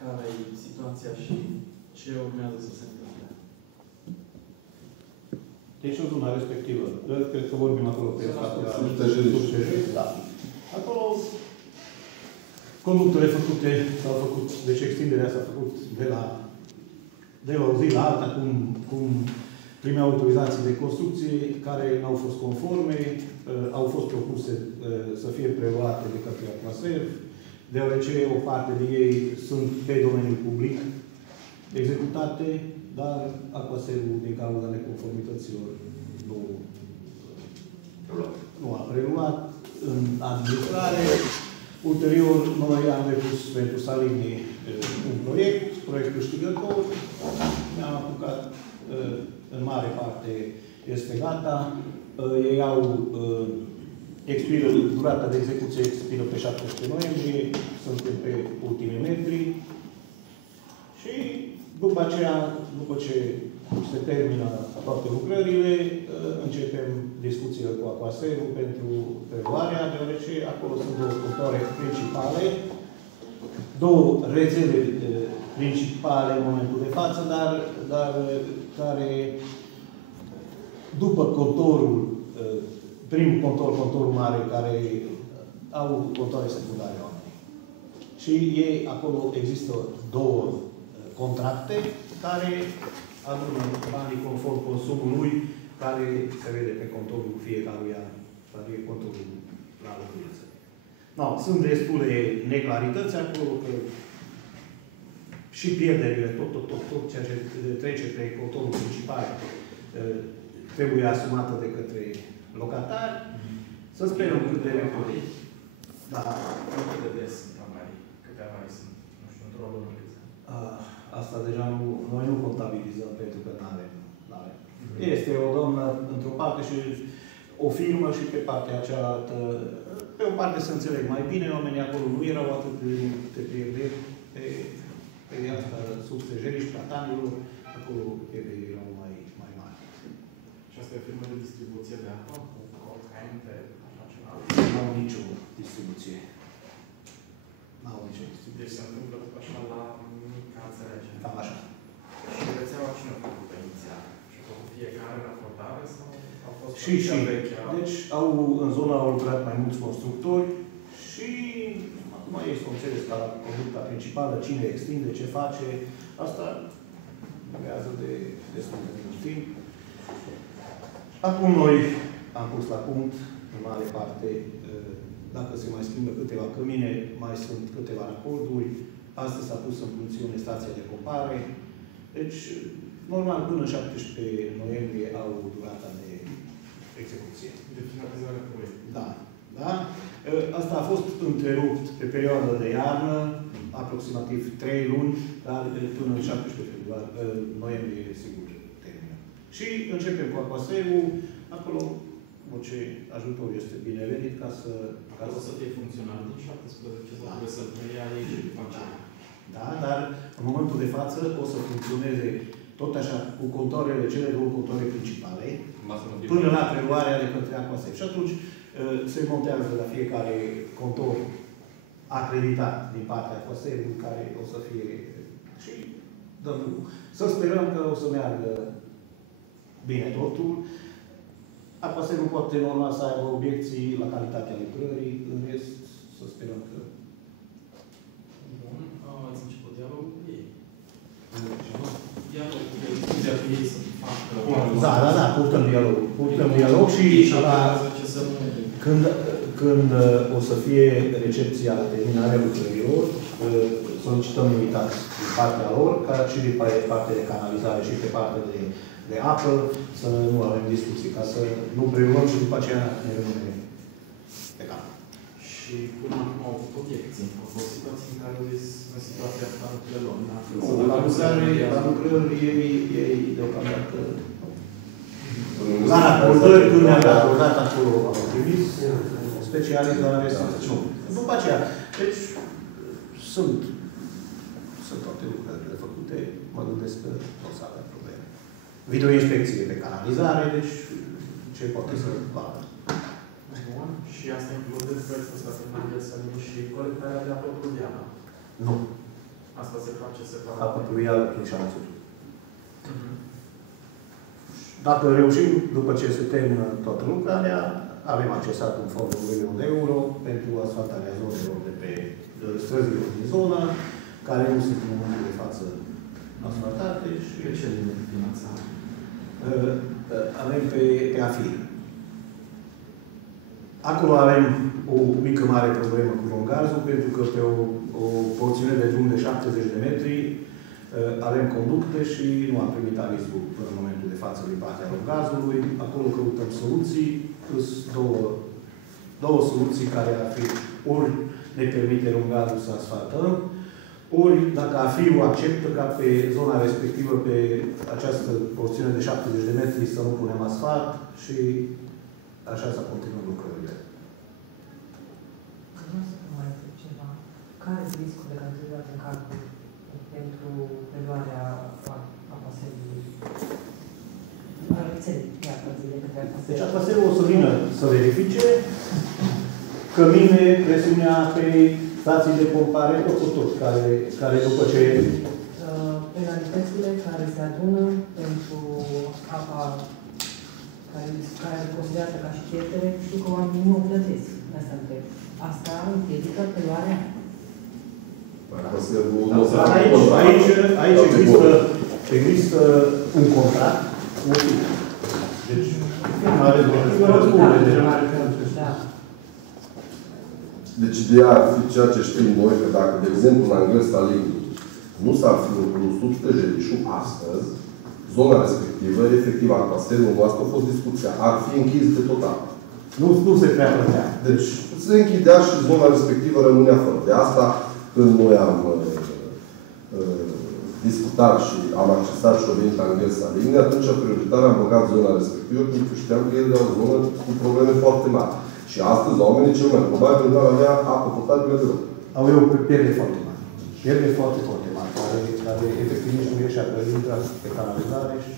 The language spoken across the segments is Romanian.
care e situația și ce urmează să se întâmple. Deci în zona respectivă, cred că vorbim acolo pe statul da. Acolo conductele făcute, s-au făcut, deci extinderea s-a făcut de la o zi la alta, cum primeau autorizații de construcție, care n-au fost conforme, au fost propuse să fie preluate de către Aquaser, deoarece o parte de ei sunt pe domeniul public executate, dar Aquaserul, din cauza neconformităților, nu a preluat în administrare. Ulterior, noi am depus pentru Salini un proiect câștigător. Ne-am apucat, în mare parte, este gata. Ei au expiră, durata de execuție expiră pe 17 noiembrie, suntem pe ultimii metri. Și după aceea, după ce se termină toate lucrările, începem discuțiile cu Aquaserul pentru preluarea, deoarece acolo sunt două contoare principale, două rețele principale în momentul de față, dar care, după contorul, primul contorul mare, care au contoare secundare oameni. Și ei, acolo există două contracte care adună banii conform consumului, care se vede pe contorul fiecăruia, care e contorul la locuință. No, sunt destule neclarități acolo, că și pierderile, tot ceea ce trece pe contorul principal trebuie asumată de către locatari. Să sperăm cât de repede. Da. Cât de des sunt avarii? Câte avarii sunt? Nu știu, într-o lună cât. Asta deja noi nu contabilizăm, pentru că nu avem. Este o doamnă într-o parte și o firmă și pe partea cealaltă. Pe o parte se înțeleg mai bine, oamenii acolo nu erau atât de pierderi pe asta substejerii și platanilor, acolo pierderile erau mai mari. Și asta e o firmă de distribuție de apă? Cu contrainte, așa ceva? Nu au nicio distribuție. Nu au nicio distribuție. Deci se întâmplă tot așa la mica înțelegere. Cam așa. Și rețeaua cine a făcut inițial? Și a făcut fiecare raportare sau au fost Și. Deci în zona au lucrat mai mulți constructori și acum ei s-au înțeles ca la conducta principală, cine extinde, ce face. Asta durează de destul de mult timp. Acum noi am pus la punct, în mare parte, dacă se mai schimbă câteva cămine, mai sunt câteva racorduri. Astăzi s-a pus în funcțiune stația de compare. Deci, normal, până 17 noiembrie au durata de execuție. De finalizare proiectului. Da. Da? Asta a fost întrerupt pe perioada de iarnă, aproximativ 3 luni, dar până în 17 noiembrie, sigur, termină. Și începem cu Aquaserul. Acolo, orice ajutor este binevenit ca să... O să fie funcțional din 17, sau trebuie să-l preia ei și după aceea. Da, dar în momentul de față o să funcționeze tot așa cu contoarele, cele două contoare principale, până la preluarea de către Aquaser. Și atunci se montează la fiecare contor acreditat din partea Aquaserului, care o să fie și dăm. Să sperăm că o să meargă bine totul. Aquaserul poate normal să aibă obiecții la calitatea lucrării, în rest să sperăm că... Bun, ați început dialogul cu ei. Dialogul cu ei să facă... Da, purtăm dialog și când o să fie recepția, terminarea lucrărilor, solicităm invitați din partea lor, ca și din partea de canalizare și pe partea de apă, să nu avem discuții, ca să nu preluăm și după aceea ne rămâne pe cap. Și până acum au avut obiecții. Au fost situații în care au zis în situația asta nu le luăm. La lucrări ei deocamdată la raportări, când ne-am raportat acolo, au trimis specialiști la restul. După aceea, deci sunt toate lucrările făcute, mă gândesc că o să avem probleme. Videoinspecție pe canalizare, deci ce poate să vadă. Bun. Și asta include proiectul ăsta final de Salini și colectarea de apă pluvială. Nu. Asta se face separat. Apă pluvială prin șanțuri. Dacă reușim, după ce se termină toată lucrarea, avem accesat un fond de 1 milion de euro pentru asfaltarea zonelor de pe străzilor din zonă, care nu sunt în momentul de față asfaltate și... Pe ce linie de finanțare? Avem pe AFIR. Acolo avem o mică mare problemă cu Rongazul, pentru că pe o porțiune de drum de 70 de metri avem conducte și nu am primit avizul până în momentul de față din partea Rongazului. Acolo căutăm soluții, plus două soluții care ar fi ori ne permite Rongazul să asfaltăm, ori dacă AFIR-ul acceptă ca pe zona respectivă, pe această porțiune de 70 de metri, să nu punem asfalt și așa să continuăm lucrările. Vreau să mai întreb ceva. Care sunt riscurile care trebuie luate în calcul pentru preluarea apaselului? Deci apaselul o să vină să verifice cămine, presiunea pe stații de pompare, tot, care după ce... Penalitățile care se adună pentru apa care e considerată ca și pierdere, știu că oamenii nu o plătesc. Asta întreb. Asta împiedică preluarea? Aici există un contract cu o firmă. Deci, firma respectivă răspunde de... Deci ideea ar fi ceea ce știm noi, că dacă, de exemplu, în Anghel Salim nu s-ar fi inclus sub stăjerișul astăzi, zona respectivă, efectiv, apaselul noastră a fost discuția, ar fi închis de total. Nu se prea plătea. Deci, se închidea și zona respectivă rămânea fără. De asta, când noi am discutat și am accesat și o venit Anghel Salim, atunci, prioritar, am băgat zona respectivă, pentru că știam că el era o zonă cu probleme foarte mari. Și astăzi, oamenii cel mai probabil nu ar avea apă potabilă de rău. Au eu pierderi foarte mari. Pierderi foarte, foarte mari, care efectiv nici nu ieșea, că intră pe canalizare și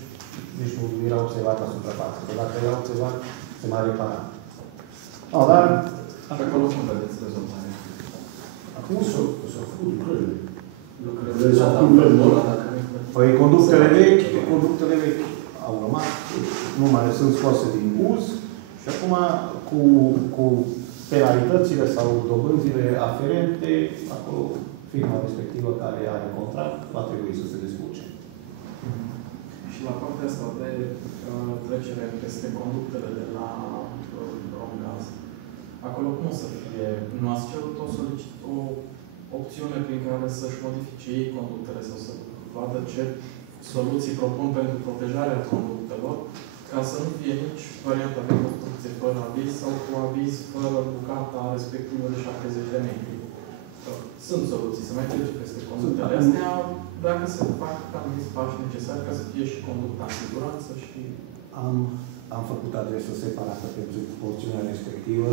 nici nu era observat asupra față. Că dacă era observat, se mai repara. No, dar... Și acolo cum vedeți rezultatele? Acum s-au făcut lucrările. Lucrările. Păi conductele vechi au rămas, nu mai sunt scoase din uz și acum cu penalitățile sau dobânzile aferente, acolo firma respectivă care are contract va trebui să se descurce. Și la partea asta de trecere peste conductele de la Romgaz, acolo cum o să fie? Nu ați cerut o opțiune prin care să-și modifice ei conductele sau să vadă ce soluții propun pentru protejarea conductelor, ca să nu fie nici varianta de construcție fără aviz sau cu aviz fără bucata respectivă de 70 de metri. Sunt soluții, să mai trece peste conductele astea, dacă se fac anumiți pași necesari ca să fie și conducta în siguranță și... Am făcut adresă separată pentru porțiunea respectivă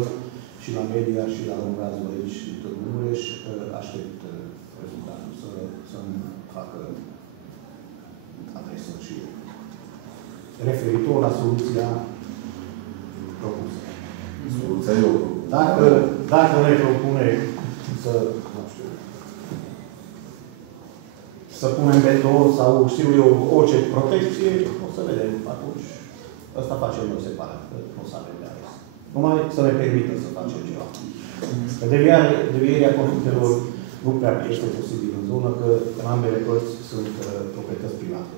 și la Media și la Rongazul aici în Târgu Mureș. Aștept rezultatul să-mi facă adresă și eu. Referitor la soluția propusă. Soluția eu. Dacă ne propune să punem beton sau știu eu orice protecție, o să vedem atunci. Asta facem noi separat, că nu o să avem de ales. Numai să ne permită să facem ceva. Că devierea conductelor nu prea este posibil în zonă, că în ambele părți sunt proprietăți private.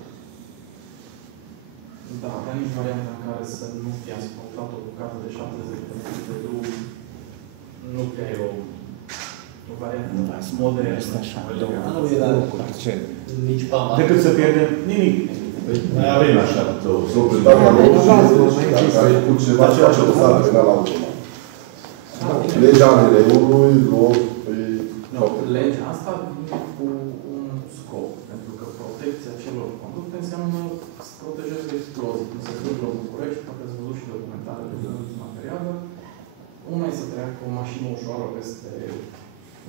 Da, avea nici varianta în care să nu fie asfaltat o bucată de 70 de metri de drum, nu prea e o variantă modernă. Nu era nici pama. Decât să pierdem nimic. Noi avem așa. Proprietatea lor care cu ceva ce o s-a terminat la automat. Legea ANR-ului, legea asta vine cu un scop, pentru că protecția celor conducte înseamnă să protejeze explozii. Când se întâmplă în București, poate ați văzut și documentarele din ultima perioadă, una e să treacă o mașină ușoară peste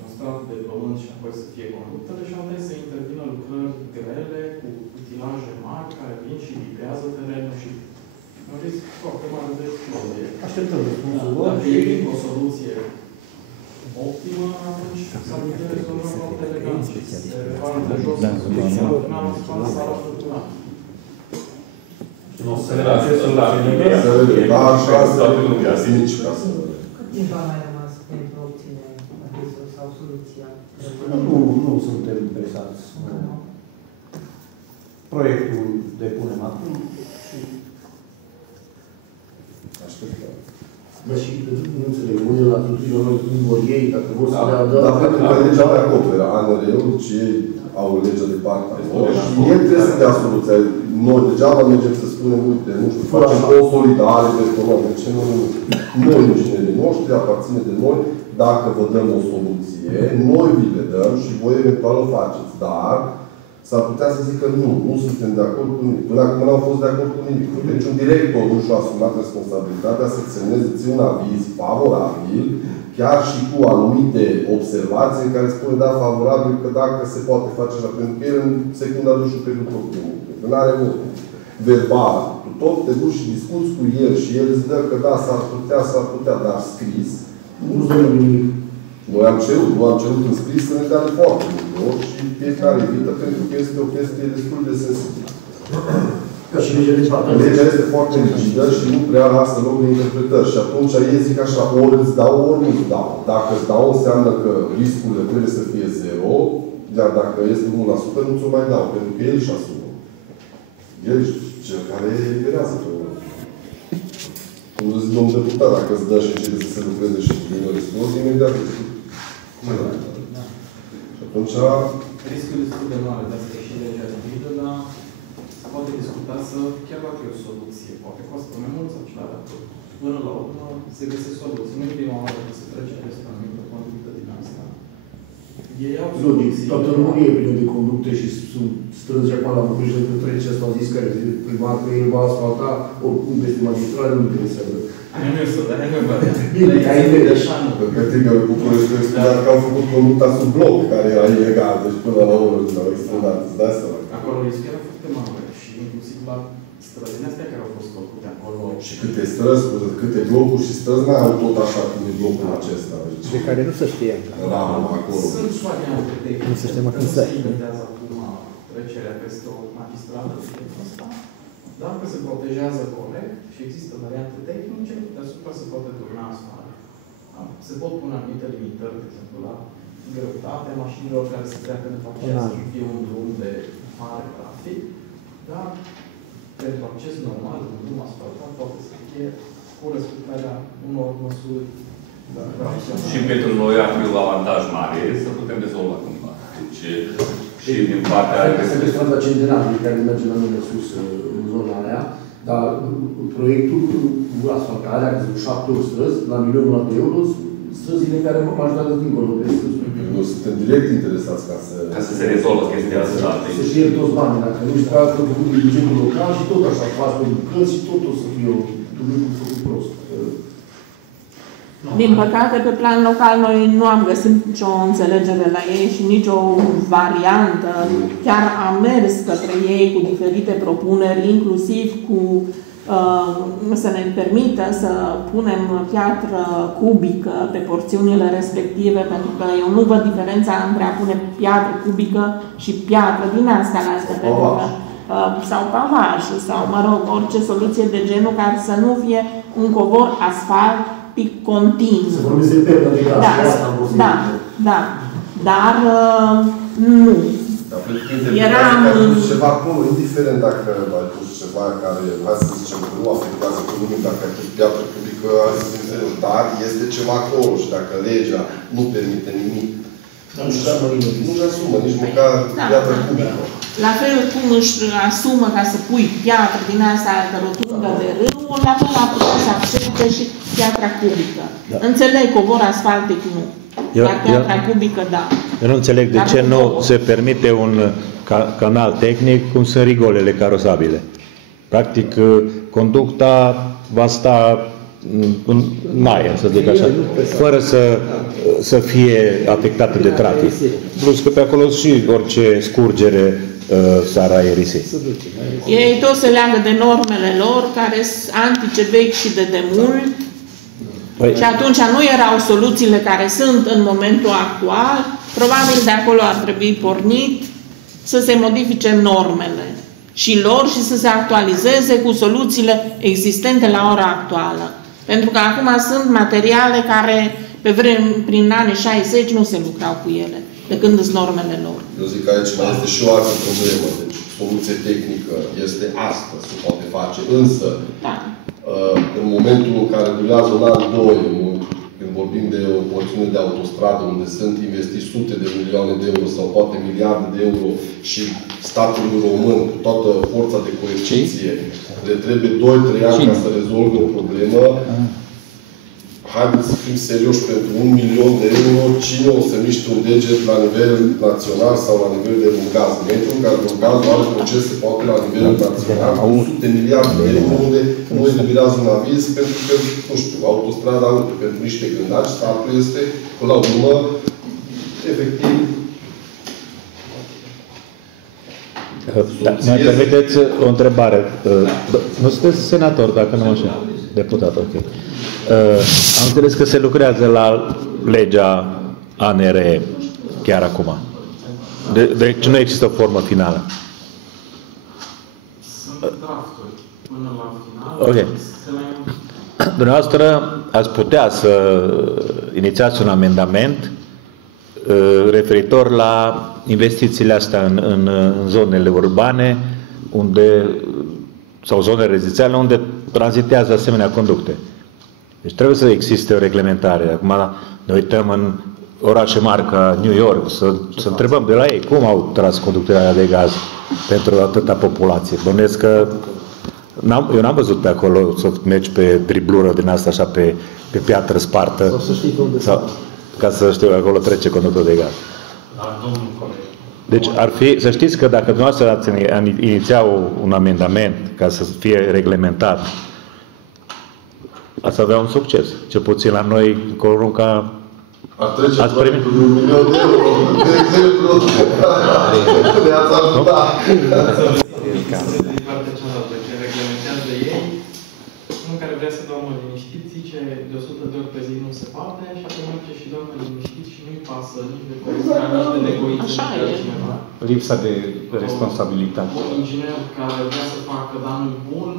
un strat de pământ și apoi să fie conductele și alta e să intervină lucrări grele cu utilaje mari care vin și vibrează terenul și un risc foarte mare de explozie. Așteptăm răspunsul lor dacă e o soluție optimă, atunci s-ar putea rezolva foarte elegant și se repară de jos în soluția finală, sala structurală. Da, așa să nici ca să... Cât timp a mai rămas pentru a obține avizul sau soluția? Nu suntem presați. Proiectul depunem acum și Așteptăm. Dar și nu înțeleg, unde la tuturor noi cum vor ei, dacă vor să le adă... Dar pentru că legea le acoperă ANR-ul, ci ei au legea de partea lor și el trebuie să dea soluția. Noi degeaba mergem să spunem, uite, nu știu, facem o solidare de economie. De ce nu? Noi, inginerii noștri, aparține de noi. Dacă vă dăm o soluție, noi vi le dăm și voi eventual o faceți. Dar s-ar putea să zică nu suntem de acord cu nimic. Până acum n-au fost de acord cu nimic. Deci un director nu și-a asumat responsabilitatea să semneze un aviz favorabil, chiar și cu anumite observații în care spune da, favorabil, că dacă se poate face așa, pentru că el în secunda dușul pe lucru primul. Nu are verbal. Tu tot te duci și discuți cu el și el îți dă că da, s-ar putea, dar scris. Nu se dă nimic. Noi am cerut în scris să ne dea foarte multe ori și fiecare evită pentru că este o chestie destul de sensibilă. Ca și legea de partea. Legea este foarte rigidă și nu prea lasă loc de interpretări. Și atunci ei zic așa, ori îți dau, ori nu îți dau. Dacă îți dau, înseamnă că riscurile trebuie să fie 0, iar dacă este 1%, nu ți-o mai dau, pentru că el își asumă. El cel care eliberează pe urmă. Cum zic domnul deputat, dacă îți dă și începe să se lucreze și vine o explozie, imediat și atunci... Riscul destul de mare de asta e și legea rigidă, dar se poate discuta să, chiar dacă e o soluție, poate costă mai mult sau ceva, dar până la urmă se găsesc soluții. Nu e prima oară că se trece peste o anumită conductă din asta. Ei au soluții. Toată România e plină de conducte și sunt strângi acum la București de trece asta, au zis că primar că el va asfalta, oricum peste magistrale nu interesează. Nu e să dai încă variant. Bine, ai idee. De așa nu. Că că București a explicat că au făcut conducta sub bloc, care era ilegal, deci până la urmă s-au explicat, îți dai seama. Acolo riscul era foarte mare și inclusiv la străzile astea care au fost făcute acolo. Și câte străzi, câte blocuri și străzi mai au tot așa cum e blocul acesta. De care nu se știe. Ramă acolo. Sunt variante tehnice. Nu se știe mă când se inventează acum trecerea peste o magistrală de tipul ăsta. Dacă se protejează corect și există variante tehnice, deasupra se poate turna asfalt. Se pot pune anumite limitări, de exemplu, la greutatea mașinilor care se treacă de fapt aceea să fie un drum de mare trafic, dar pentru acces normal, un drum asfaltat, poate să fie cu respectarea unor măsuri. Și pentru noi ar fi un avantaj mare să putem rezolva cumva. Deci, și din partea... Asta este strada centenară care merge la mine sus în zona aia, dar proiectul cu asfaltarea, că sunt 7 străzi, la milionul de euro, străzile care mă ajută dincolo pe străzi. Noi suntem direct interesați ca să se rezolvă chestia asta. Să fie toți banii, dacă nu știu că ați făcut din bugetul local și tot așa faci pe bucăți și tot o să fie un lucru făcut prost. Din păcate, pe plan local, noi nu am găsit nicio înțelegere la ei și nicio variantă. Chiar am mers către ei cu diferite propuneri, inclusiv cu să ne permită să punem piatră cubică pe porțiunile respective, pentru că eu nu văd diferența între a pune piatră cubică și piatră din astea la astea, pentru că sau pavaj, sau, mă rog, orice soluție de genul care să nu fie un covor asfalt continuu. Să vorbim de pernă de gaz. Da. Dar nu. Dar pentru că interpretația care a pus ceva acolo, indiferent dacă ai pus ceva care, hai să zicem, că nu afectează pe nimeni, dacă ai pus piatră cubică, dar este ceva acolo și dacă legea nu permite nimic, nu-și asumă nici măcar piatră cubică. La fel cum își asumă ca să pui piatră din asta rotundă de râu, la fel a putut să accepte și piatra cubică. Da. Înțeleg, covor asfaltic nu. Dar piatra cubică, da. Eu nu înțeleg de ce nu se permite un canal tehnic cum sunt rigolele carosabile. Practic, conducta va sta în aer, să zic așa, fără să fie afectată de trafic. Plus că pe acolo și orice scurgere s-ar aerisi. Ei tot se leagă de normele lor, care sunt antice, vechi și de demult. Și atunci nu erau soluțiile care sunt în momentul actual, probabil de acolo ar trebui pornit să se modifice normele și lor și să se actualizeze cu soluțiile existente la ora actuală. Pentru că acum sunt materiale care prin anii 60 nu se lucrau cu ele, de când sunt normele lor. Eu zic că aici mai este și o altă problemă. Deci, soluție tehnică este asta, se poate face. Însă, da. În momentul în care durează un an, doi, când vorbim de o porțiune de autostradă unde sunt investiți sute de milioane de euro sau poate miliarde de euro și statul român, cu toată forța de coerciție, le trebuie 2-3 ani ca să rezolve o problemă, haideți să fim serioși, pentru 1 milion de euro, cine o să miște un deget la nivel național sau la nivel de Romgaz? Pentru că Romgaz are procese poate la nivel național, cu sute de miliarde de euro, unde noi eliberează un aviz, pentru că, nu știu, autostrada auto pentru niște gândaci, statul este, până la urmă, efectiv, da, mai permiteți o întrebare. Nu sunteți senator, dacă nu mă știu. Deputat, ok. Am înțeles că se lucrează la legea ANRE chiar acum. Deci nu există o formă finală. Sunt drafturi până la final. Ok. Dumneavoastră ați putea să inițiați un amendament referitor la investițiile astea în zonele urbane sau zone rezidențiale unde tranzitează asemenea conducte. Deci trebuie să existe o reglementare. Acum ne uităm în orașe mari ca New York, să întrebăm de la ei cum au tras conductele de gaz pentru atâta populație. Bănuiesc că eu n-am văzut pe acolo să mergi pe driblură din asta așa pe piatră spartă. Sau să știi unde ca să știu că acolo trece conductul de gaz. Deci ar fi, să știți că dacă dumneavoastră ați iniția un amendament ca să fie reglementat, ați avea un succes. Cel puțin la noi, în Corunca, ar trece ați primit cu 1 milion de euro, de exemplu, ne-ați ajutat. Din partea cealaltă, ce reglementează ei, unul care vrea să doarmă liniștit, zice de 100 de ori pe zi nu se poate, și apoi merge și doarmă liniștit și nu-i pasă nici de coristra, nici de negoiță, nici de cineva. Lipsa de responsabilitate. Un inginer care vrea să facă danul bun,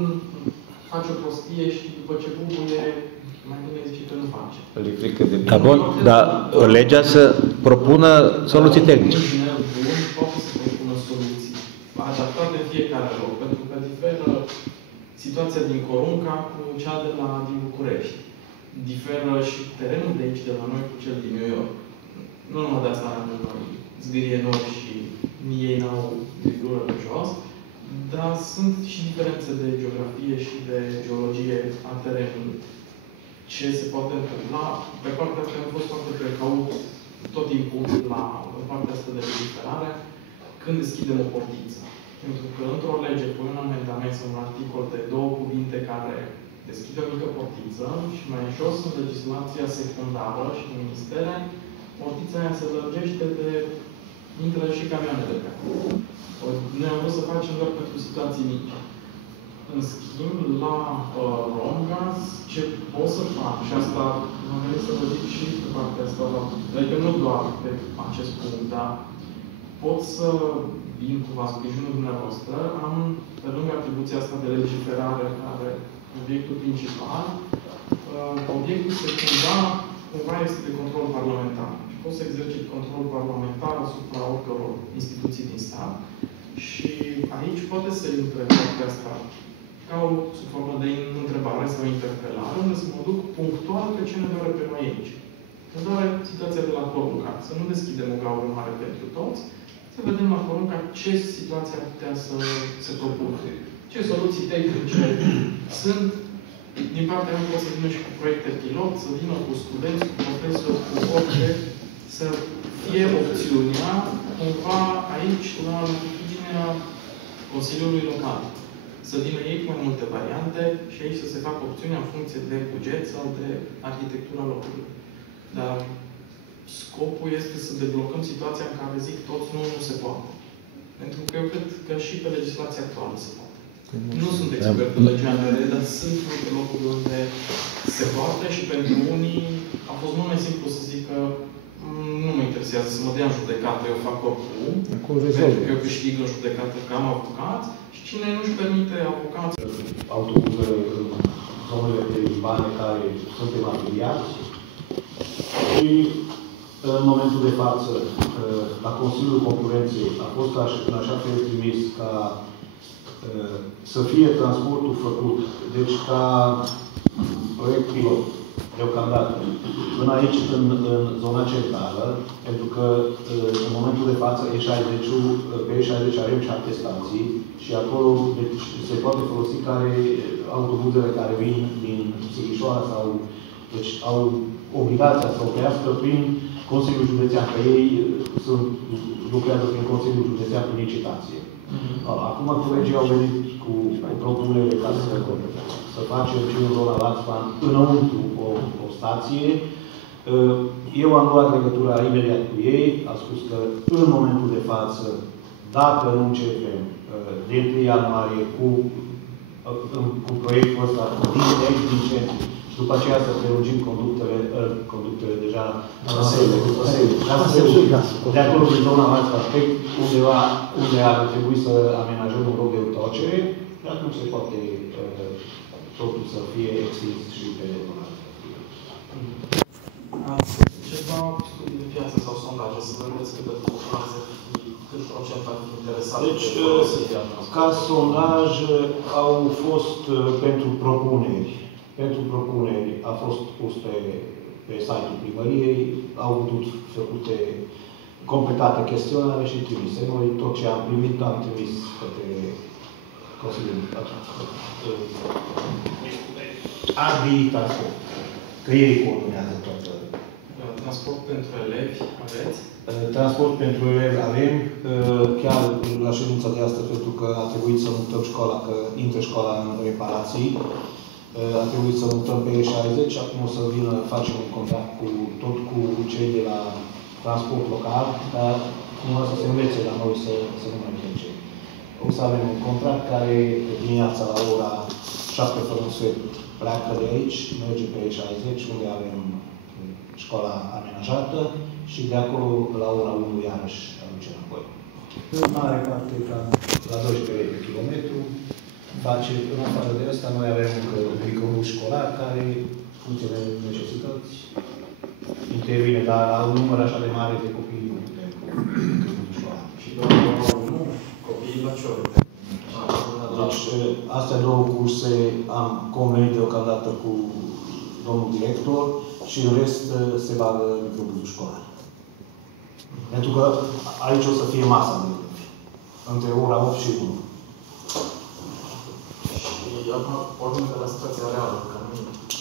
face o prostie și după ce bubuie, mai bine zice că nu face. Le frică de da, bun, dar legea să propună soluții tehnice. Un inginer bun poate să propună soluții adaptate în fiecare loc, pentru că diferă situația din Corunca cu cea din București. Diferă și terenul de aici, de la noi, cu cel din New York. Nu numai de asta avem noi zgârie nori și ei n-au driblură pe jos, dar sunt și diferențe de geografie și de geologie a terenului. Ce se poate întâmpla? Pe partea asta am fost foarte precaut tot timpul la partea asta de legiferare când deschidem o portiță. Pentru că într-o lege pui un amendament sau un articol de 2 cuvinte care deschide o mică portiță și mai jos în legislația secundară și în ministere, portița aia se lărgește intră și camioanele pe acolo. Noi am vrut să facem doar pentru situații mici. În schimb, la Romgaz, ce pot să fac, și asta am venit să vă zic și pe partea asta, adică nu doar pe acest punct, dar pot să vin cu sprijinul dumneavoastră, am, pe lângă atribuția asta de legiferare, care obiectul principal, obiectul secundar, cumva este de control parlamentar. Și pot să exercit control parlamentar asupra oricăror instituții din stat. Și aici poate să intre partea asta ca o sub formă de întrebare sau interpelare, unde să mă duc punctual pe ce ne doare pe noi aici. Ne doare situația de la Corunca. Să nu deschidem o gaură mare pentru toți, să vedem la Corunca ce situație ar putea să se propună. Ce soluții tehnice sunt. Din partea mea pot să vină și cu proiecte pilot, să vină cu studenți, cu profesori, cu orice, să fie opțiunea cumva aici la latitudinea Consiliului Local. Să vină ei cu mai multe variante și aici să se facă opțiunea în funcție de buget sau de arhitectura locului. Dar scopul este să deblocăm situația în care zic toți nu se poate. Pentru că eu cred că și pe legislația actuală se poate. Nu sunt expert în GMR, dar sunt multe locuri unde se poate și pentru unii a fost mult mai simplu să zică nu mă interesează să mă dea în judecată, eu fac oricum, pentru că eu câștig în judecată că am avocat și cine nu-și permite avocat. Autobuzele în zonele de urbane care suntem afiliați și în momentul de față la Consiliul Concurenței a fost în așa fel trimis ca să fie transportul făcut, deci ca proiect pilot, deocamdată, până aici, în zona centrală, pentru că în momentul de față pe E60 avem 7 stații și acolo deci, se poate folosi autobuzele care vin din Sighișoara sau deci au obligația să oprească prin Consiliul Județean, că ei lucrează prin Consiliul Județean prin licitație. Acum colegii au venit cu propunerile ca să facem și în zona Lațpan înăuntru o stație. Eu am luat legătura imediat cu ei, a spus că în momentul de față, dacă nu începem de 1 ianuarie cu proiectul ăsta din centru, și după aceea să prelungim conductele deja de acolo din zona Lațpan, undeva unde ar trebui să amenajăm un loc de întoarcere, dar nu se poate totul să fie extins și pe zona Ceva studii de piață sau sondaje, să vedeți cât procent ar fi interesat. Deci, ca sondaj au fost pentru propuneri. Pentru propuneri a fost pus pe site-ul primăriei, au putut făcute completate chestionare și trimise. Noi tot ce am primit am trimis către Consiliul Abilitație. Că ei coordonează toată. Transport pentru elevi aveți? Transport pentru elevi avem. Chiar la ședința de astăzi, pentru că a trebuit să mutăm școala, că intră școala în reparații. A trebuit să mutăm pe E60 și acum o să vină, facem un contact tot cu cei de la transport local, dar cumva să se învețe la noi să nu mai plece. O să avem un contract care dimineața la ora 7 fără un sfert pleacă de aici, merge pe E60, unde avem școala amenajată și de acolo la ora 1 iarăși aduce înapoi. În mare parte cam la 12 lei pe kilometru. Face, în afară de asta, noi avem încă un microbus școlar care, funcție de necesități, intervine, dar la un număr așa de mare de copii nu putem microbus școlar. Și doar copiii la ciore. Deci, astea două curse am convenit deocamdată cu domnul director și în rest se bagă microbusul școlar. Pentru că aici o să fie masa de elevi, între ora 8 și 1. Și acum, pornind de la situația reală, că nu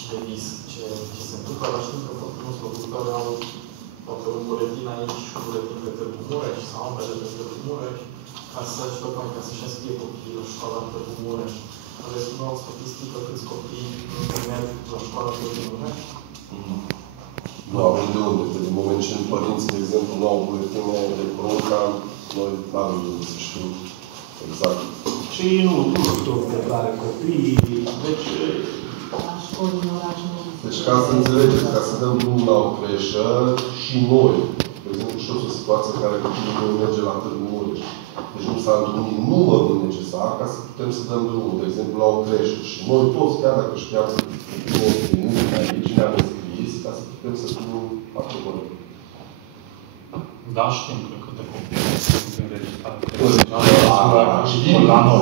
de vis ce se întâmplă, dar știm că foarte mulți locuitori au poate un buletin aici și un buletin de Târgu Mureș sau ambele de Târgu Mureș, ca să-și înscrie copiii la școala Târgu Mureș. Aveți nu o statistică câți copii nu merg la școala Târgu Mureș? Nu avem de unde. Din moment ce părinții, de exemplu, nu au buletine de program, noi nu avem de unde să știm exact. Și nu știu care copii, deci... La școli în oraș nu. Deci ca să înțelegeți, ca să dăm drumul la o creșă și noi, de exemplu, și o situație în care copilul meu merge la Târgu Mureș. Deci nu s-a întrunit numărul necesar ca să putem să dăm drumul, de exemplu, la o creșă. Și noi toți, chiar dacă știam să fim aici, ne-am înscris ca să putem să fim acolo. Da, știm că câte copii sunt înregistrate. La noi.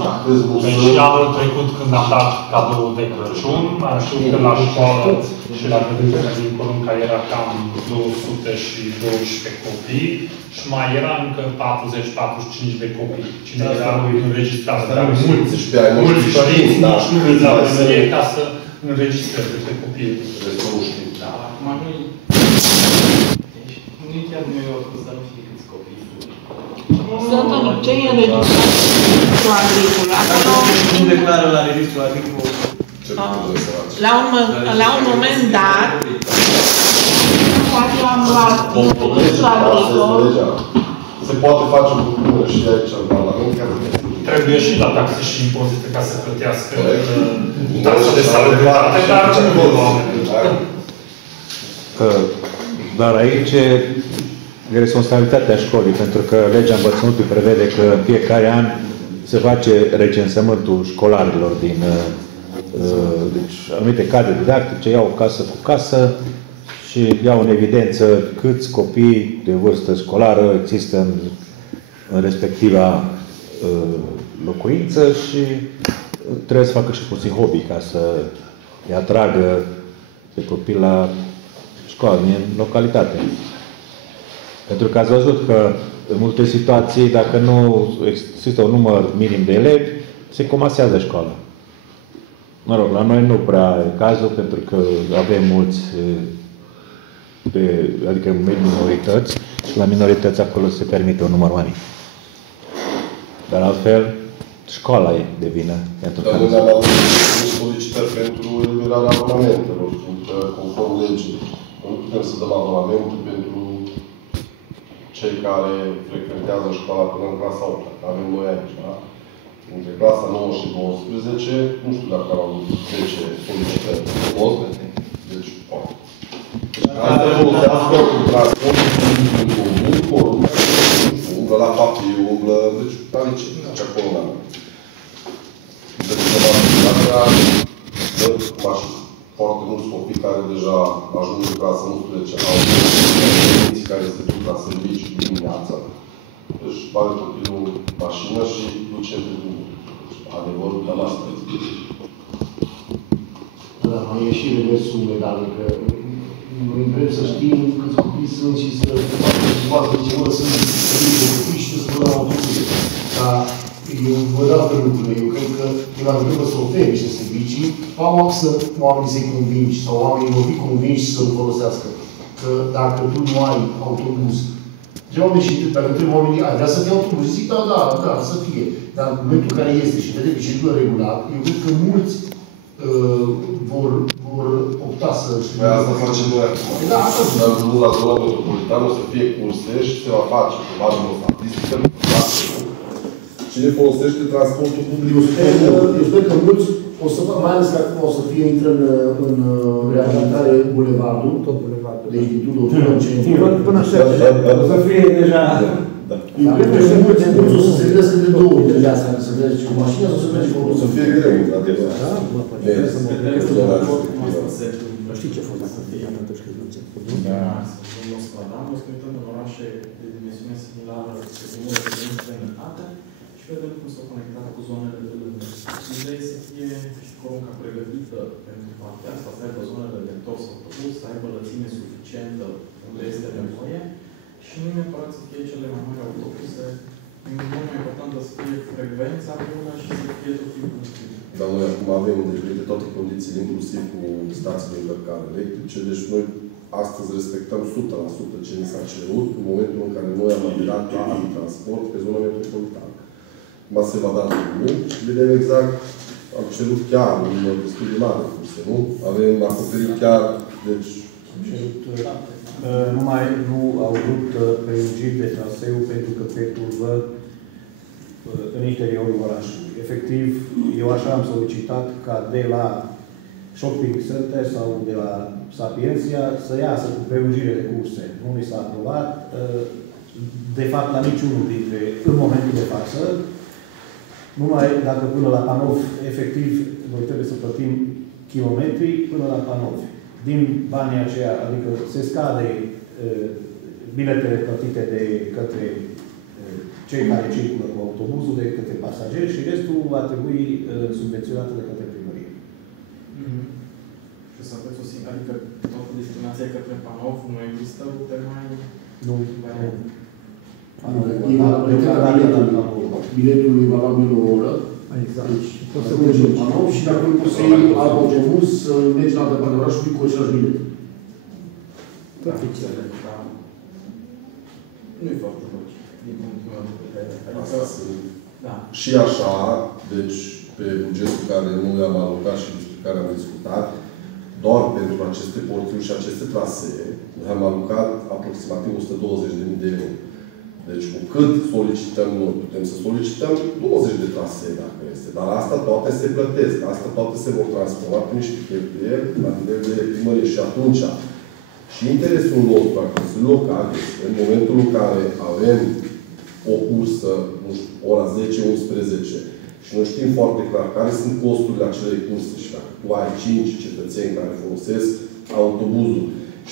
Deci anul trecut, când am dat cadou de Crăciun, am știut că la școală și la grădinița din Corunca era cam 212 copii și mai era încă 40-45 de copii. Cine era înregistrat? Dar mulți părinți nici nu mergeau la primărie ca să înregistreze pe copii. Restul nu știu. Da, acum nu chiar nu e o să nu fie câți copii. Sunt cei înregistrați pentru agricol. Acolo nu declară la registrul agricol. La un moment dat, poate am luat registrul agricol. Se poate face o propunere și aici, la Parlament, chiar trebuie și la taxe și impozite ca să plătească taxa de salubritate, dar nu oameni. Dar aici e responsabilitatea școlii, pentru că legea învățământului prevede că în fiecare an se face recensământul școlarilor din deci, anumite cadre didactice, iau casă cu casă și iau în evidență câți copii de vârstă școlară există în respectiva locuință și trebuie să facă și puțin hobby ca să îi atragă pe copii la școală, în localitate. Pentru că ați văzut că în multe situații, dacă nu există un număr minim de elevi, se comasează școala. Mă rog, la noi nu prea e cazul, pentru că avem mulți, adică minorități, și la minorități acolo se permite un număr mare. Dar altfel, școala e de vină. Dar noi am avut solicitări pentru eliberarea abonamentelor, fiindcă, conform legii, nu putem să dăm abonamentul pentru cei care frecventează școala până în clasa 8. Avem noi aici, da? Între clasa 9 și 12, nu știu dacă au avut 10 solicitări. 12? Deci, poate. Asta folosească cu transportul din comun, umblă la papir, umblă, deci, are ce acolo la noi. Deci, mașini. Foarte mulți copii care deja ajung în clasă 11 au părinții care se duc la serviciu dimineața. Deci bate copilul mașină și duce pe drum. Adevărul cam asta este. Da, mai e și reversul medală, că noi vrem să știm câți copii sunt și să facă ce mă sunt copii și să spună la autobuz. Dar eu vă dau pe lucrurile. Eu cred că dacă trebuie să oferi niște servicii, să oamenii să-i convingi sau oamenii vor fi convinși să-l folosească. Că dacă tu nu ai autobuz, oamenii și dacă întreb oamenii, ai vrea să fie autobuz? Zic, da, să fie. Dar în momentul care este și vede că circulă regulat, eu cred că mulți vor opta să știu. Păi asta facem noi acum. Da, asta dar nu la zona metropolitană o să fie curse și se va face probabil o statistică. Cine folosește transportul public? Eu sper că mulți o să fac, mai ales că acum o să fie intră în reabilitare bulevardul. Tot bulevardul. Deci din Tudor până în centru. Până așa. O să fie deja... Eu cred că mulți o să se gândesc de două ori de asta, să mergi cu mașina sau să mergi cu o să fie greu, într-adevăr. Da? Nu știi ce fost să fie atunci când mergem cu drum. Da. Domnul Scladan, o să uităm în orașe de dimensiune similară cu numărul de străinătate și vedem cum s-au conectat cu zonele de lângă. Ideea e să fie și porunca pregătită pentru partea asta, să aibă zonele de întors autobuz, să aibă lățime suficientă unde este nevoie și nu neapărat să fie cele mai mari autobuse. E mult mai important să fie frecvența bună și să fie tot timpul. Dar noi acum avem îndeplinite toate condițiile, inclusiv cu stații de încărcare electrice, deci noi astăzi respectăm 100% ce ni s-a cerut în momentul în care noi am aderat la transport pe zona metropolitană. Acum se va da drumul și vedem exact, am cerut chiar un număr destul de mare de curse, nu? Avem acoperit chiar, deci... Numai nu au vrut prelungiri de traseu pentru că pe curvă în interiorul orașului. Efectiv, eu așa am solicitat ca de la Shopping Center sau de la Sapientia să iasă cu prelungire de curse. Nu mi s-a aprobat. De fapt, la niciunul dintre, în momentul de față, numai dacă până la Panov, efectiv, noi trebuie să plătim kilometri până la Panov. Din banii aceia, adică se scade biletele plătite de către cei care circulă cu autobuzul, de către pasageri și restul va trebui subvenționată de către primărie. Și să aveți o singură, adică toată destinația către Panov, nu există rute mai... Nu. Biletul e valabil o oră. Exact. Deci, poți să mergi în Panov și dacă nu poți să iei alt autobuz, să mergi la altă parte de orașului cu același bilet. Nu-i foarte logic, din punctul meu de vedere. Da. Și așa, deci, pe bugetul care nu i-am alocat și despre care am discutat, doar pentru aceste porțiuni și aceste trasee, am alocat aproximativ 120.000 de euro. Deci cu cât solicităm noi, putem să solicităm 20 de trasee dacă este, dar asta toate se plătesc, asta toate se vor transforma prin niște cheltuieli la nivel de primărie și atunci și interesul nostru al Consiliului Local este în momentul în care avem o cursă, nu știu, ora 10-11 și noi știm foarte clar care sunt costurile acelei curse și dacă tu ai 5 cetățeni care folosesc autobuzul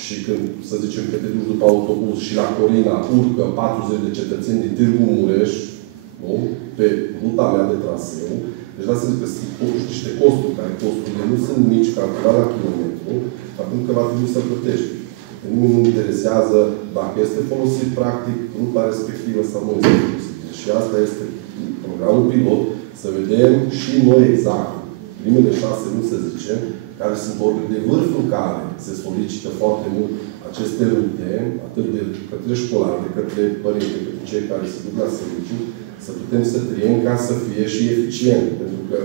și când, să zicem, că te duci după autobuz și la Corina urcă 40 de cetățeni din Târgu Mureș, nu? Pe ruta mea de traseu, deci să zic că sunt totuși niște costuri, care costurile nu sunt mici, calculate la kilometru, atunci că va trebui să plătești. Pe nimeni nu interesează dacă este folosit practic ruta respectivă sau nu este folosit. Și asta este programul pilot, să vedem și noi exact, primele 6 luni, să zicem, care sunt ori de vârf în care se solicită foarte mult aceste rute, atât de către școlari, de către părinți, de către cei care se duc la serviciu, să putem să triem ca să fie și eficient. Pentru că,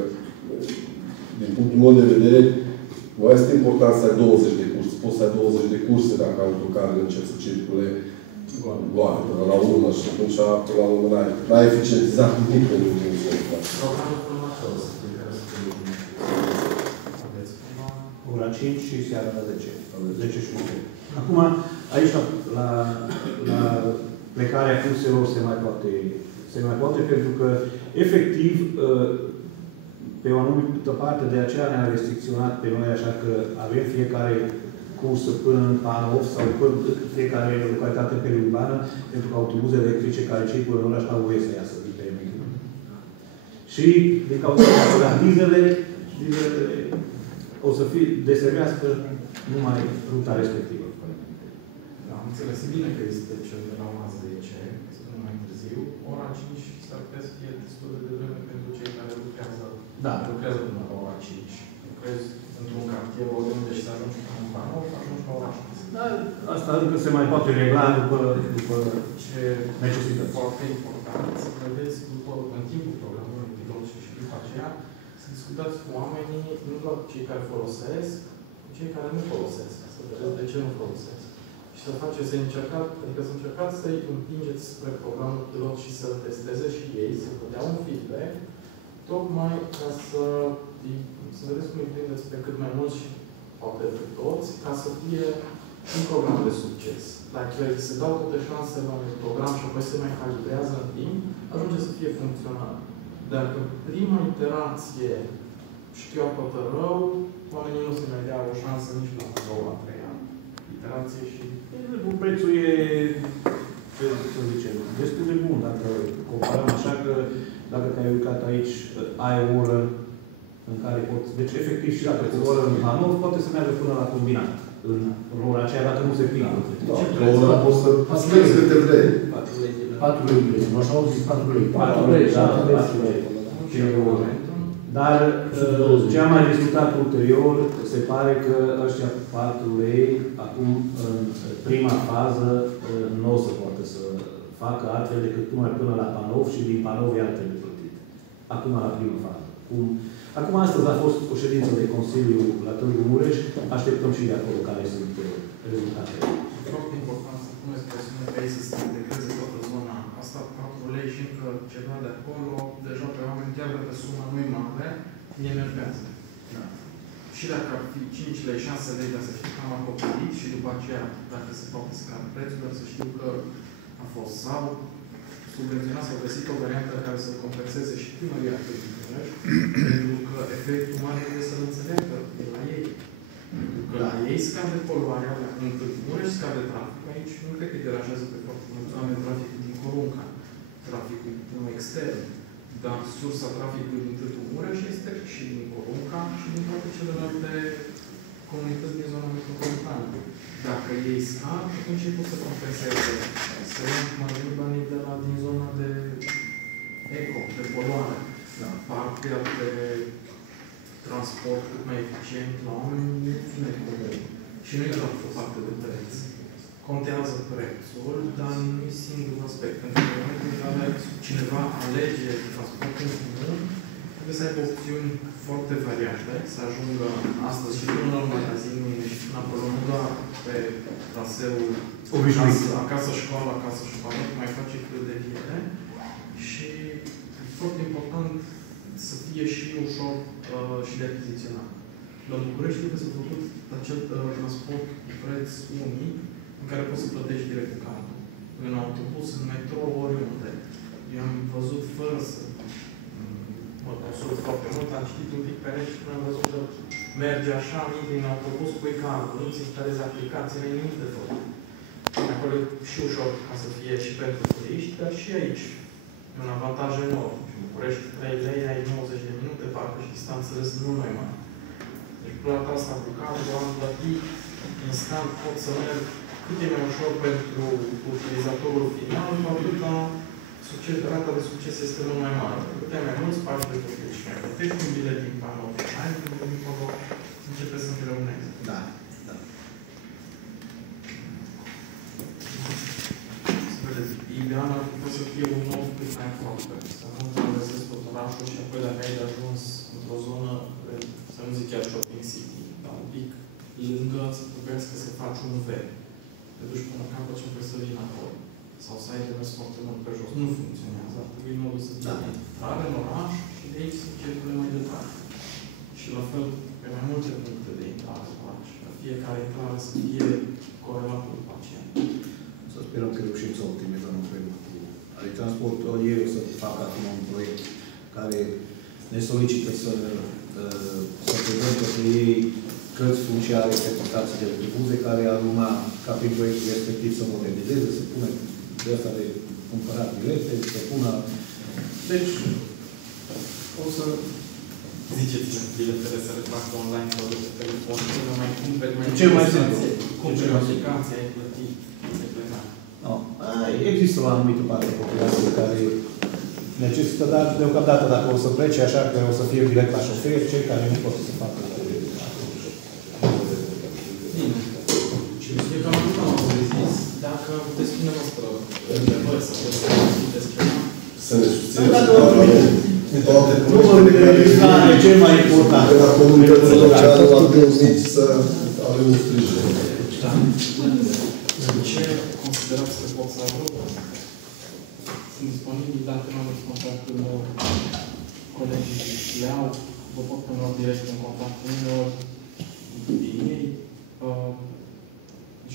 din punctul meu de vedere, nu este important să ai 20 de curse. Poți să ai 20 de curse dacă autocarele încep să circule goale până la urmă și atunci, până la urmă, n-ai eficientizat nimic în ora 5 și seara la 10. 10 și 1. Acum, aici, la plecarea curselor se mai poate pentru că, efectiv, pe o anumită parte, de aceea ne-a restricționat pe noi, așa că avem fiecare cursă până în Panov sau până fiecare localitate periurbană, pentru că autobuzele electrice care circulă în oraș au voie să iasă din permis. Și, din cauza că dizelele o să deservească numai ruta respectivă. Da, am înțeles bine că este cel de la ora 10, sau mai târziu. Ora 5 s-ar putea să fie destul de devreme pentru cei care lucrează, până la ora 5. Lucrezi într-un cartier oriunde și să ajungi până în Panov, ajungi la ora 6. Da, asta încă se mai poate regla după ce necesități. Foarte important să vedeți în timpul programului pilot și după aceea să discutați cu oamenii, nu doar cu cei care folosesc, cu cei care nu folosesc. Să vedeți de ce nu folosesc. Și să faceți, să încercați să-i împingeți spre programul pilot și să-l testeze și ei, să vă dea un feedback, tocmai ca să vedeți cum îi prindeți pe cât mai mulți și poate pe toți, ca să fie un program de succes. Dacă se dau toate șansele la un program și apoi se mai calibrează în timp, ajunge să fie funcțional. Dacă prima iterație știau toată rău, oamenii nu se mai dea o șansă nici la a doua, a treia iterație și... Prețul e, să zicem, destul de bun dacă comparăm, așa că dacă te-ai uitat aici, ai o oră în care poți... Deci, efectiv, și dacă o oră în Panov, poate să meargă până la combinat. În ora aceea, dacă nu se plică. La ora poți să mergi câte vrei. 4 lei. Nu așa au zis 4 lei. 4 lei, da, 4 lei. Dar ce am mai discutat ulterior, se pare că ăștia 4 lei, acum, în prima fază, nu o să poată să facă altfel decât numai până la Panov și din Panov iar trebuie plătit. Acum, la prima fază. Acum, astăzi a fost o ședință de Consiliu la Târgu Mureș, așteptăm și de acolo care sunt rezultatele. E foarte important să puneți presiune pe ei să se integreze toată zona asta, 4 lei și încă ceva de acolo, deja pe oameni, chiar dacă suma nu e mare, îi enervează. Da. Și dacă ar fi 5 lei, 6 lei, dar să știu că am acoperit și după aceea, dacă se poate scade prețul, dar să știu că a fost sau subvenționat sau găsit o variantă care să compenseze și primăria activități, pentru că efectul mare trebuie să-l înțeleagă de la ei. Pentru că la ei scade poluarea, în Târgu Mureș scade traficul. Aici nu cred că îi deranjează pe foarte mulți oameni traficul din Corunca, traficul extern. Dar sursa traficului din Târgu Mureș este și din Corunca și din toate celelalte comunități din zona metropolitană. Dacă ei scad, atunci ei pot să compenseze. Să luăm cum ar veni banii din zona de eco, de poluare. Da. Partea de transport cât mai eficient la oameni nu ține comun. Și nu e doar o parte de preț. Contează prețul, dar nu e singurul aspect. Pentru că în momentul în care cineva alege transportul în comun, trebuie să aibă opțiuni foarte variate, să ajungă astăzi și până la magazin, mâine și până acolo, nu doar pe traseul acasă-școală, acasă-școală, mai face deviere și e foarte important să fie și ușor și de achiziționat. La București trebuie să făcut acel transport cu preț unic în care poți să plătești direct cu cardul. În autobuz, în metrou, oriunde. Eu am văzut fără să mă consult foarte mult, am citit un pic pe net și am văzut că merge așa, intri în autobuz, pui cardul, nu ți instalezi aplicații, nu ai nimic de făcut. Acolo e și ușor ca să fie și pentru turiști, dar și aici. E un avantaj enorm. În București, 3 lei, ai 90 de minute, parcă și distanțele sunt mult mai mari. Deci plata asta cu cardul am plătit instant, pot să merg cât e mai ușor pentru utilizatorul final, cu atâta rata de succes este mult mai mare. Cu cât ai mai mulți pași de făcut și mai plătești un bilet din panou, ai un bilet din panou, începe să împreunezi. Da, da. Ideal ar putea să fie un nou cât mai aproape. Să nu traversezi tot orașul și apoi dacă ai de ajuns într-o zonă, să nu zic chiar shopping city, dar un pic lângă, să trebuiască să faci un V. Te duci până capăt și apoi să vii înapoi. Sau să ai de mers foarte mult pe jos. Nu funcționează. Ar trebui modul să fie intrare în oraș și de aici să circule mai departe. Și la fel, pe mai multe puncte de intrare în oraș. Fiecare intrare să fie corelată cu pacient. Să sperăm că reușim să optimizăm împreună cu transportul. Ei o să facă acum un proiect care ne solicită să vedem către ei cărți funciare pentru stații de autobuze care ar urma ca prin proiectul respectiv să modernizeze, să pună de asta de cumpărat bilete, să pună... Deci, o să... Ziceți-ne, biletele să le facă online sau de pe telefon, până mai cumperi, mai cel mai simplu. Cumperi aplicația, ai plătit, ai plecat. No. Există o anumită parte a populației care necesită, dar deocamdată dacă o să plece așa că o să fie bilet la șofer, cei care nu pot să facă bine. Și eu cam atât am zis, dacă puteți spune noastră întrebări sau să puteți ceva. Să ne susțineți toate numărul de registrare e cel mai important. De la comunitățile locale la mici să avem un sprijin. Ce considerați că pot să ajut? Sunt disponibili, dacă nu aveți contactul meu, colegii le au, vă pot pune direct în contact cu ei.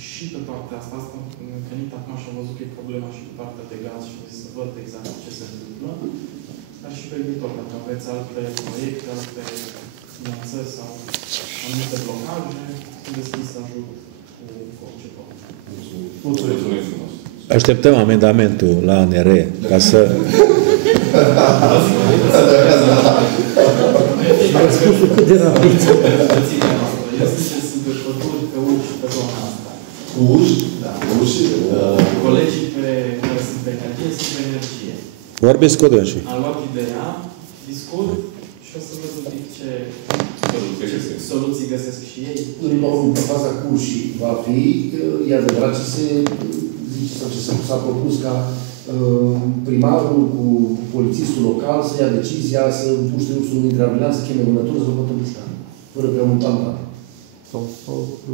Și pe partea asta am venit acum și am văzut că e problema și pe partea de gaz și să văd exact ce se întâmplă. Dar și pe viitor, dacă aveți alte proiecte, alte finanțări sau anumite blocaje, sunt deschis să ajut cu orice pot. Mulțumesc frumos. Așteptăm amendamentul la ANR ca să... Răspunsul cât de rapid. Sunt despături pe uși pe zona asta. Cu uși? Da. Uși? Colegii care sunt pe energie sunt pe energie. Vorbiți cu dânsii. Am luat ideea, discut și o să văd un pic ce soluții găsesc și ei. În faza cursii va fi, e adevărat ce se zice sau ce s-a propus ca primarul cu polițistul local să ia decizia să puște ursul dintre ambulanță, să cheme vânătură, să-l poată pușca. Fără prea mult ambat. Sau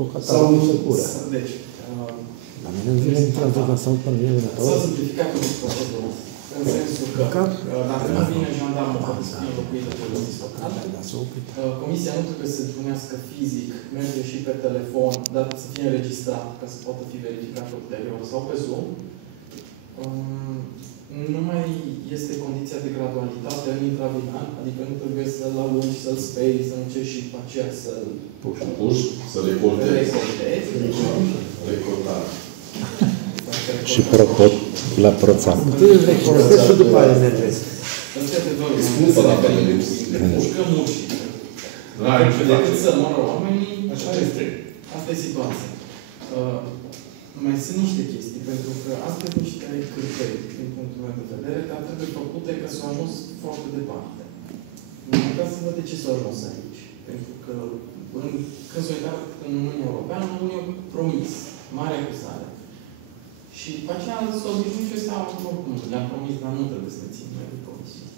locatarul nu se cură. Deci, la mine îmi vine într-o dată să-mi până vine vânătorul. s-a simplificat un procedură. În sensul că, dacă nu vine jandarmul poate să fie înlocuit de polițist local, comisia nu trebuie să punească fizic, merge și pe telefon, dar să fie înregistrat, ca să poată fi verificat ulterior, sau pe Zoom. Nu mai este condiția de gradualitate în intravinal, adică nu trebuie să-l alungi, să-l speri, să încerci și după aceea să-l puși, să recortezi. Recordare. Și la proțap. Tu îl recortezi și după aia mergezi. Scumpă la pe ele. Mușcăm mușii. Decât să moară oamenii, așa este. Asta e situația. Mai sunt niște chestii, pentru că astea sunt niște criterii, din punctul meu de vedere, dar trebuie făcute că s-au ajuns foarte departe. Nu putea să văd de ce s-au ajuns aici. Pentru că când s-au uitat în Uniunea Europeană, Uniunea a promis mare acuzare. Și după aceea s-au obișnuit și ăsta oricum. Le-am promis, dar nu trebuie să ne țin mai de promisiuni.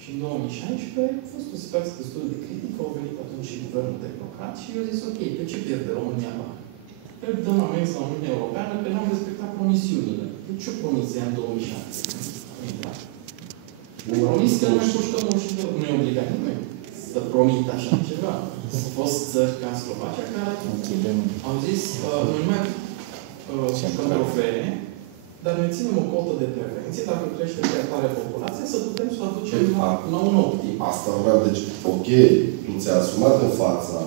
Și în 2016 a fost o situație destul de critică, au venit atunci și guvernul tehnocrat și eu zis, ok, pe ce pierde România bani? dăm amenzi la Uniunea Europeană că nu am respectat promisiunile. Deci ce promiția în 2006? Promis că nu mai pușcăm mușchiul, nu e obligat nimeni să promit așa ceva. Au fost țări ca Slovacia care au zis, noi mai pușcăm trofee, dar noi ținem o cotă de prevenție, dacă crește prea tare populația, să putem să o aducem la un optim. Asta vreau, deci, ok, tu ți-ai asumat în fața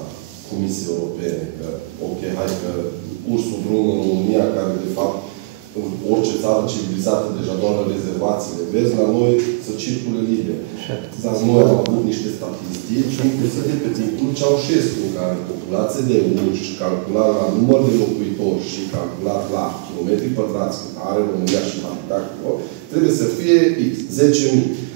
Comisiei Europene că, ok, hai că ursul brun în România, care de fapt orice țară civilizată deja doar în rezervațiile vezi, la noi să circule liber. Dar noi am avut niște statistici inclusate pe timpul Ceaușescu, în care populația de urși, calculat la număr de locuitori și calculat la kilometri pătrați, care are România și habitat, trebuie să fie X, 10.000.